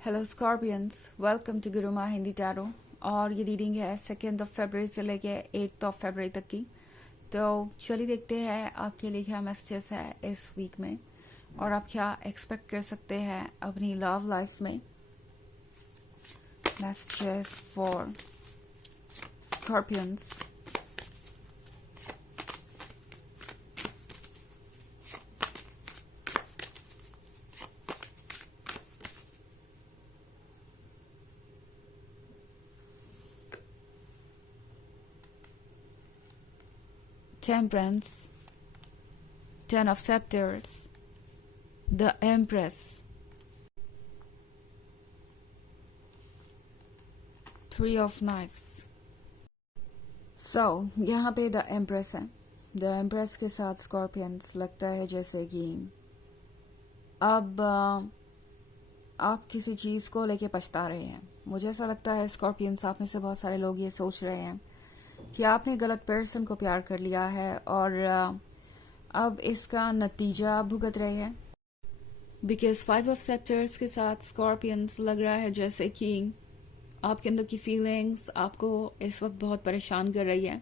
Hello Scorpions, welcome to Guruma Hindi tarot. और ये reading है 2 फरवरी से लेके 8 फरवरी तक की। तो चलिए देखते हैं आपके लिए क्या मैसेजेस है इस वीक में और आप क्या एक्सपेक्ट कर सकते हैं अपनी लव लाइफ में। Messages for scorpions. Temperance, 10 of Scepters, the Empress, 3 of Knives. So, यहाँ पे द एम्प्रेस है। द एम्प्रेस के साथ स्कॉर्पियंस लगता है जैसे कि अब आप किसी चीज़ को लेके पछता रहे हैं। मुझे ऐसा लगता है स्कॉर्पियंस आप में से बहुत सारे लोग ये सोच रहे हैं कि आपने गलत पर्सन को प्यार कर लिया है और अब इसका नतीजा आप भुगत रहे हैं। बिकॉज 5 ऑफ सेक्टर्स के साथ स्कॉर्पियंस लग रहा है जैसे कि आपके अंदर की फीलिंग्स आपको इस वक्त बहुत परेशान कर रही है।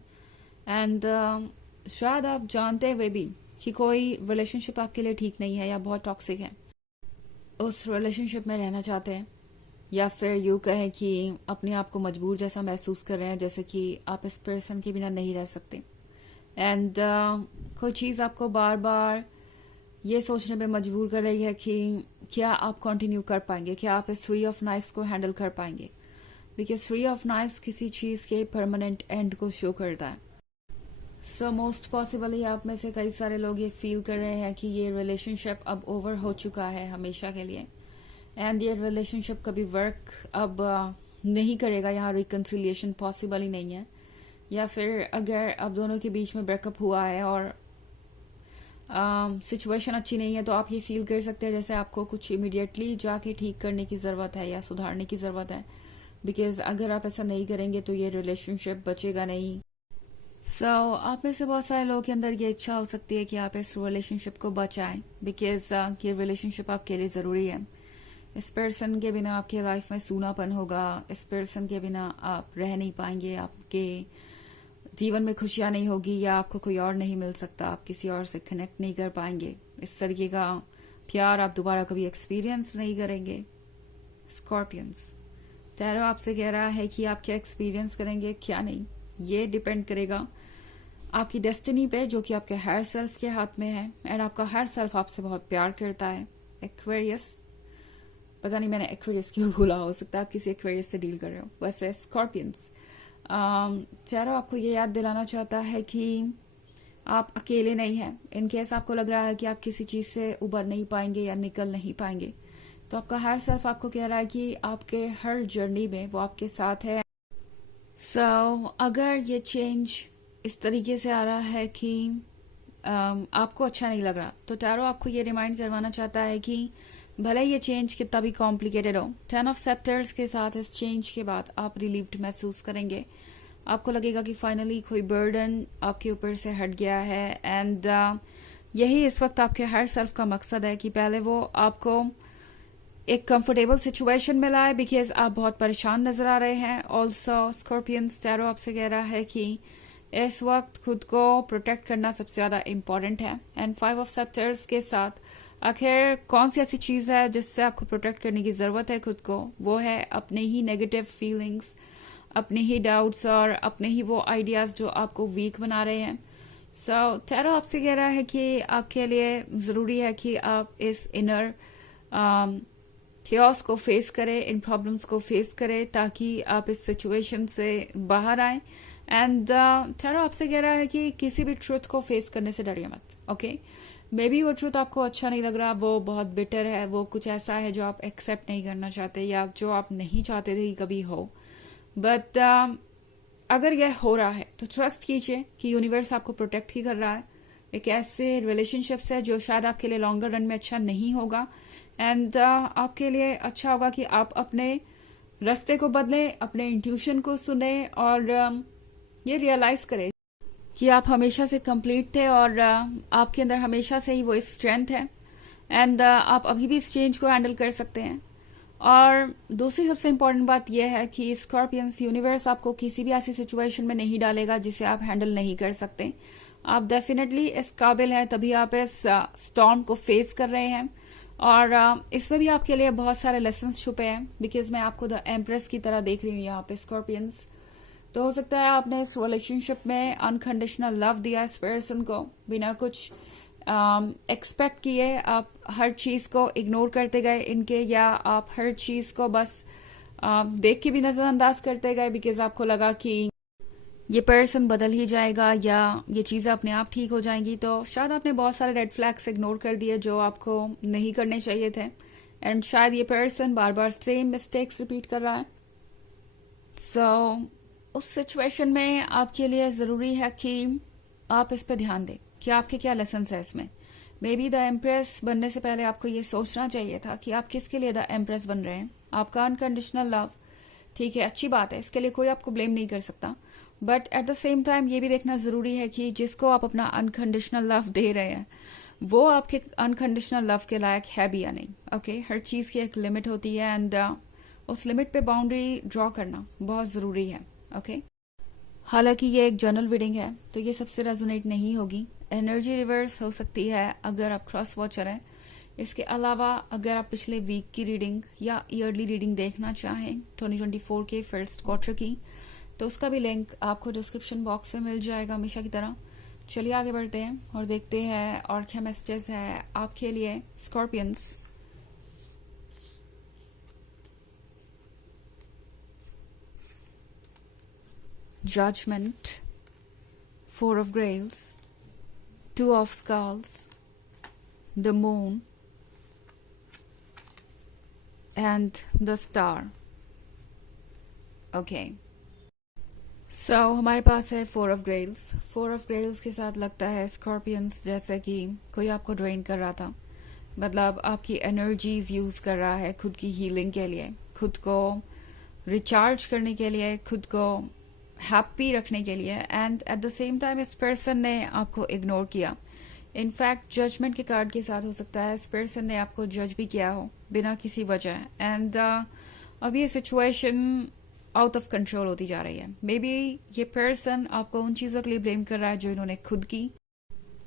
एंड शायद आप जानते हुए भी कि कोई रिलेशनशिप आपके लिए ठीक नहीं है या बहुत टॉक्सिक है, उस रिलेशनशिप में रहना चाहते हैं, या फिर यूँ कहें कि अपने आप को मजबूर जैसा महसूस कर रहे हैं, जैसे कि आप इस पर्सन के बिना नहीं रह सकते। एंड कोई चीज़ आपको बार बार ये सोचने पे मजबूर कर रही है कि क्या आप कंटिन्यू कर पाएंगे, क्या आप इस 3 ऑफ नाइफ्स को हैंडल कर पाएंगे। बिकॉज 3 ऑफ नाइफ्स किसी चीज़ के परमानेंट एंड को शो करता है। सो मोस्ट पॉसिबली आप में से कई सारे लोग ये फील कर रहे हैं कि ये रिलेशनशिप अब ओवर हो चुका है हमेशा के लिए, एंड ये रिलेशनशिप कभी वर्क अब नहीं करेगा। यहाँ रिकन्सिलिएशन पॉसिबल ही नहीं है, या फिर अगर अब दोनों के बीच में ब्रेकअप हुआ है और सिचुएशन अच्छी नहीं है, तो आप ये फील कर सकते हैं जैसे आपको कुछ इमिडिएटली जाके ठीक करने की ज़रूरत है या सुधारने की ज़रूरत है। बिकॉज अगर आप ऐसा नहीं करेंगे तो ये रिलेशनशिप बचेगा नहीं। सो आप में से बहुत सारे लोगों के अंदर ये इच्छा हो सकती है कि आप इस रिलेशनशिप को बचाएं, बिकॉज ये रिलेशनशिप आपके लिए ज़रूरी है। इस पर्सन के बिना आपके लाइफ में सूनापन होगा, इस पर्सन के बिना आप रह नहीं पाएंगे, आपके जीवन में खुशियां नहीं होगी, या आपको कोई और नहीं मिल सकता, आप किसी और से कनेक्ट नहीं कर पाएंगे। इस तरीके का प्यार आप दोबारा कभी एक्सपीरियंस नहीं करेंगे। स्कॉर्पियंस, टैरो आपसे कह रहा है कि आप क्या एक्सपीरियंस करेंगे क्या नहीं, ये डिपेंड करेगा आपकी डेस्टिनी पे, जो कि आपके हायर सेल्फ के हाथ में है। एंड आपका हायर सेल्फ आपसे बहुत प्यार करता है। एक्वेरियस, पता नहीं मैंने एक्वेरियस क्यों भूला, हो सकता है आप किसी एक्वेरियस से डील कर रहे हो। वैसे स्कॉर्पियंस, चारों आपको ये याद दिलाना चाहता है कि आप अकेले नहीं हैं। इन केस आपको लग रहा है कि आप किसी चीज़ से उबर नहीं पाएंगे या निकल नहीं पाएंगे, तो आपका हायर सेल्फ आपको कह रहा है कि आपके हर जर्नी में वो आपके साथ है। अगर ये चेंज इस तरीके से आ रहा है कि आपको अच्छा नहीं लग रहा, तो टैरो आपको ये रिमाइंड करवाना चाहता है कि भले ये चेंज कितना भी कॉम्प्लिकेटेड हो, 10 ऑफ सेप्टर्स के साथ इस चेंज के बाद आप रिलीव्ड महसूस करेंगे। आपको लगेगा कि फाइनली कोई बर्डन आपके ऊपर से हट गया है। एंड यही इस वक्त आपके हर सेल्फ का मकसद है कि पहले वो आपको एक कंफर्टेबल सिचुएशन में लाए, बिकॉज आप बहुत परेशान नजर आ रहे हैं। ऑल्सो स्कॉर्पियंस, टैरो आपसे कह रहा है कि इस वक्त खुद को प्रोटेक्ट करना सबसे ज्यादा इम्पोर्टेंट है। एंड 5 ऑफ सेप्टर्स के साथ आखिर कौन सी ऐसी चीज है जिससे आपको प्रोटेक्ट करने की जरूरत है खुद को, वो है अपने ही नेगेटिव फीलिंग्स, अपने ही डाउट्स और अपने ही वो आइडियाज जो आपको वीक बना रहे हैं। सो टैरो आपसे कह रहा है कि आपके लिए जरूरी है कि आप इस इनर chaos को फेस करें, इन प्रॉब्लम्स को फेस करें, ताकि आप इस सिचुएशन से बाहर आए। एंड टैरो आपसे कह रहा है कि किसी भी ट्रूथ को फेस करने से डरिए मत। ओके, मे बी वो ट्रूथ आपको अच्छा नहीं लग रहा, वो बहुत बिटर है, वो कुछ ऐसा है जो आप एक्सेप्ट नहीं करना चाहते या जो आप नहीं चाहते थे कि कभी हो। बट अगर यह हो रहा है तो ट्रस्ट कीजिए कि यूनिवर्स आपको प्रोटेक्ट ही कर रहा है। एक ऐसे रिलेशनशिप से जो शायद आपके लिए लॉन्गर रन में अच्छा नहीं होगा, एंड आपके लिए अच्छा होगा कि आप अपने रास्ते को बदलें, अपने इंट्यूशन को सुने और ये रियलाइज करें कि आप हमेशा से कंप्लीट थे और आपके अंदर हमेशा से ही वो स्ट्रेंथ है। एंड आप अभी भी इस चेंज को हैंडल कर सकते हैं। और दूसरी सबसे इंपॉर्टेंट बात यह है कि स्कॉर्पियंस, यूनिवर्स आपको किसी भी ऐसी सिचुएशन में नहीं डालेगा जिसे आप हैंडल नहीं कर सकते। आप डेफिनेटली इस काबिल हैं, तभी आप इस स्टॉर्म को फेस कर रहे हैं। और इसमें भी आपके लिए बहुत सारे लेसन्स छुपे हैं, बिकॉज मैं आपको द एम्प्रेस की तरह देख रही हूँ यहाँ पे स्कॉर्पियंस। तो हो सकता है आपने इस रिलेशनशिप में अनकंडीशनल लव दिया इस पर्सन को, बिना कुछ एक्सपेक्ट किए आप हर चीज को इग्नोर करते गए इनके, या आप हर चीज को बस देख के भी नजरअंदाज करते गए बिकॉज आपको लगा कि ये पर्सन बदल ही जाएगा या ये चीजें अपने आप ठीक हो जाएंगी। तो शायद आपने बहुत सारे रेड फ्लैग्स इग्नोर कर दिए जो आपको नहीं करने चाहिए थे, एंड शायद ये पर्सन बार बार सेम मिस्टेक्स रिपीट कर रहा है। सो उस सिचुएशन में आपके लिए जरूरी है कि आप इस पे ध्यान दें कि आपके क्या लेसन है इसमें। मे बी द एम्प्रेस बनने से पहले आपको ये सोचना चाहिए था कि आप किसके लिए द एम्प्रेस बन रहे हैं। आपका अनकंडीशनल लव, ठीक है, अच्छी बात है, इसके लिए कोई आपको ब्लेम नहीं कर सकता, but at the same time ये भी देखना जरूरी है कि जिसको आप अपना अनकंडीशनल लव दे रहे हैं वो आपके अनकंडीशनल लव के लायक है भी या नहीं। ओके, हर चीज की एक लिमिट होती है, एंड उस लिमिट पे बाउंड्री ड्रॉ करना बहुत जरूरी है। ओके, हालांकि ये एक जनरल रीडिंग है तो ये सबसे रेजोनेट नहीं होगी। एनर्जी रिवर्स हो सकती है अगर आप क्रॉस वॉचर हैं। इसके अलावा अगर आप पिछले वीक की रीडिंग या ईयरली रीडिंग देखना चाहें 2024 के फर्स्ट क्वार्टर की, तो उसका भी लिंक आपको डिस्क्रिप्शन बॉक्स में मिल जाएगा हमेशा की तरह। चलिए आगे बढ़ते हैं और देखते हैं और क्या मैसेजेस है आपके लिए Scorpions. Judgment, Four of Grails, Two of Skulls, the Moon, and the Star. Okay. So हमारे पास है फोर ऑफ ग्रेल्स। फोर ऑफ ग्रेल्स के साथ लगता है स्कॉर्पियंस जैसे कि कोई आपको ड्रेन कर रहा था, मतलब आपकी एनर्जीज यूज कर रहा है खुद की हीलिंग के लिए, खुद को रिचार्ज करने के लिए, खुद को हैप्पी रखने के लिए, and at the same time इस पर्सन ने आपको इग्नोर किया। इनफैक्ट जजमेंट के कार्ड के साथ हो सकता है इस पर्सन ने आपको जज भी किया हो बिना किसी वजह, एंड अब ये सिचुएशन आउट ऑफ कंट्रोल होती जा रही है। मे बी ये पर्सन आपको उन चीजों के लिए ब्लेम कर रहा है जो इन्होंने खुद की,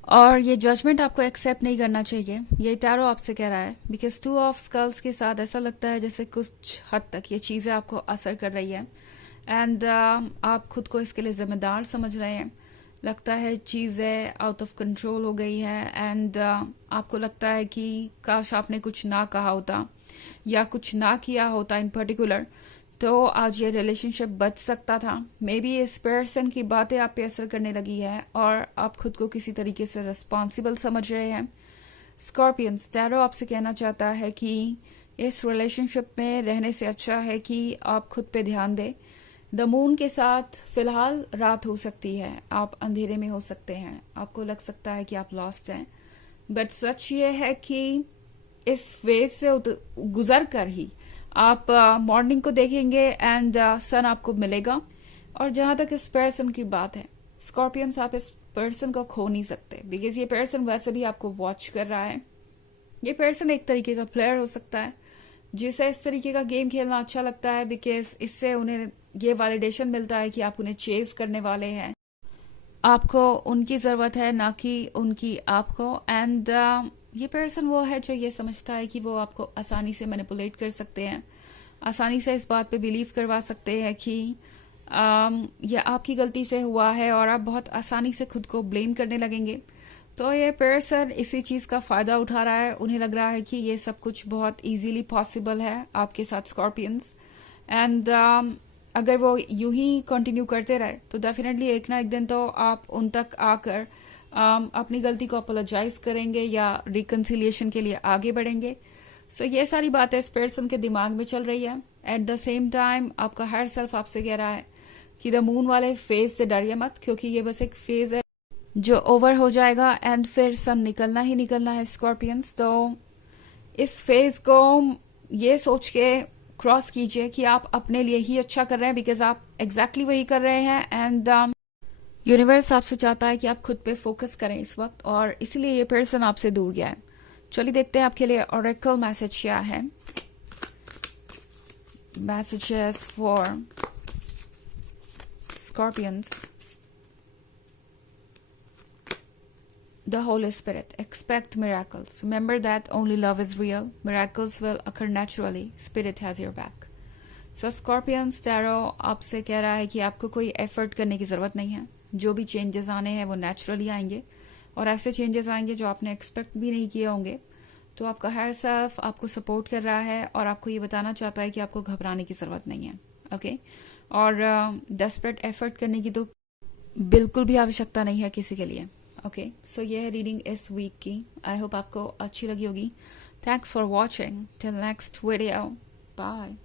और ये जजमेंट आपको एक्सेप्ट नहीं करना चाहिए, ये टैरो आपसे कह रहा है। बिकॉज टू ऑफ स्कल्स के साथ ऐसा लगता है जैसे कुछ हद तक ये चीजें आपको असर कर रही है, एंड आप खुद को इसके लिए जिम्मेदार समझ रहे हैं। लगता है चीजें आउट ऑफ कंट्रोल हो गई है, एंड आपको लगता है कि काश आपने कुछ ना कहा होता या कुछ ना किया होता इन पर्टिकुलर, तो आज ये रिलेशनशिप बच सकता था। मे बी इस पर्सन की बातें आप पे असर करने लगी है और आप खुद को किसी तरीके से रिस्पॉन्सिबल समझ रहे हैं। स्कॉर्पियंस, टैरो आपसे कहना चाहता है कि इस रिलेशनशिप में रहने से अच्छा है कि आप खुद पे ध्यान दें। द मून के साथ फिलहाल रात हो सकती है, आप अंधेरे में हो सकते हैं, आपको लग सकता है कि आप लॉस्ट हैं, बट सच ये है कि इस फेज से गुजर कर ही आप मॉर्निंग को देखेंगे एंड सन आपको मिलेगा। और जहां तक इस पर्सन की बात है स्कॉर्पियंस, आप इस पर्सन को खो नहीं सकते, बिकॉज ये पर्सन वैसे भी आपको वॉच कर रहा है। ये पर्सन एक तरीके का प्लेयर हो सकता है जिसे इस तरीके का गेम खेलना अच्छा लगता है, बिकॉज इससे उन्हें ये वैलिडेशन मिलता है कि आप उन्हें चेज करने वाले हैं, आपको उनकी जरूरत है ना कि उनकी आपको। एंड ये पर्सन वो है जो ये समझता है कि वो आपको आसानी से मैनिपुलेट कर सकते हैं, आसानी से इस बात पे बिलीव करवा सकते हैं कि ये आपकी गलती से हुआ है, और आप बहुत आसानी से खुद को ब्लेम करने लगेंगे। तो ये पर्सन इसी चीज का फायदा उठा रहा है, उन्हें लग रहा है कि ये सब कुछ बहुत इजीली पॉसिबल है आपके साथ स्कॉर्पियंस। एंड अगर वो यूं ही कंटिन्यू करते रहे तो डेफिनेटली एक ना एक दिन तो आप उन तक आकर अपनी गलती को अपोलोजाइज करेंगे या रिकंसिलिएशन के लिए आगे बढ़ेंगे। सो ये सारी बातें इस पर्सन के दिमाग में चल रही है। एट द सेम टाइम आपका हायर सेल्फ आपसे कह रहा है कि द मून वाले फेज से डरिए मत, क्योंकि ये बस एक फेज है जो ओवर हो जाएगा एंड फिर सन निकलना ही निकलना है स्कॉर्पियंस। तो इस फेज को ये सोच के क्रॉस कीजिए कि आप अपने लिए ही अच्छा कर रहे हैं, बिकॉज आप एग्जैक्टली वही कर रहे हैं, एंड यूनिवर्स आपसे चाहता है कि आप खुद पे फोकस करें इस वक्त, और इसलिए ये पर्सन आपसे दूर गया है। चलिए देखते हैं आपके लिए ऑरेकल मैसेज क्या है। messages for Scorpions. The Holy Spirit. Expect miracles. Remember that only love is real. Miracles will occur naturally. Spirit has your back. So Scorpions Tarot आपसे कह रहा है कि आपको कोई एफर्ट करने की ज़रूरत नहीं है. जो भी चेंजेस आने हैं वो नेचुरली आएंगे और ऐसे चेंजेस आएंगे जो आपने एक्सपेक्ट भी नहीं किए होंगे. तो आपका हायर सेल्फ आपको सपोर्ट कर रहा है और आपको ये बताना चाहता है कि आपको घबराने की ज़रूरत नहीं है. ओके और डेस्परेट एफर्ट करने की तो बिल्कुल भी आवश्यकता नहीं है किसी के लिए. ओके सो ये है रीडिंग इस वीक की. आई होप आपको अच्छी लगी होगी. Thanks for watching. Till next video. Bye.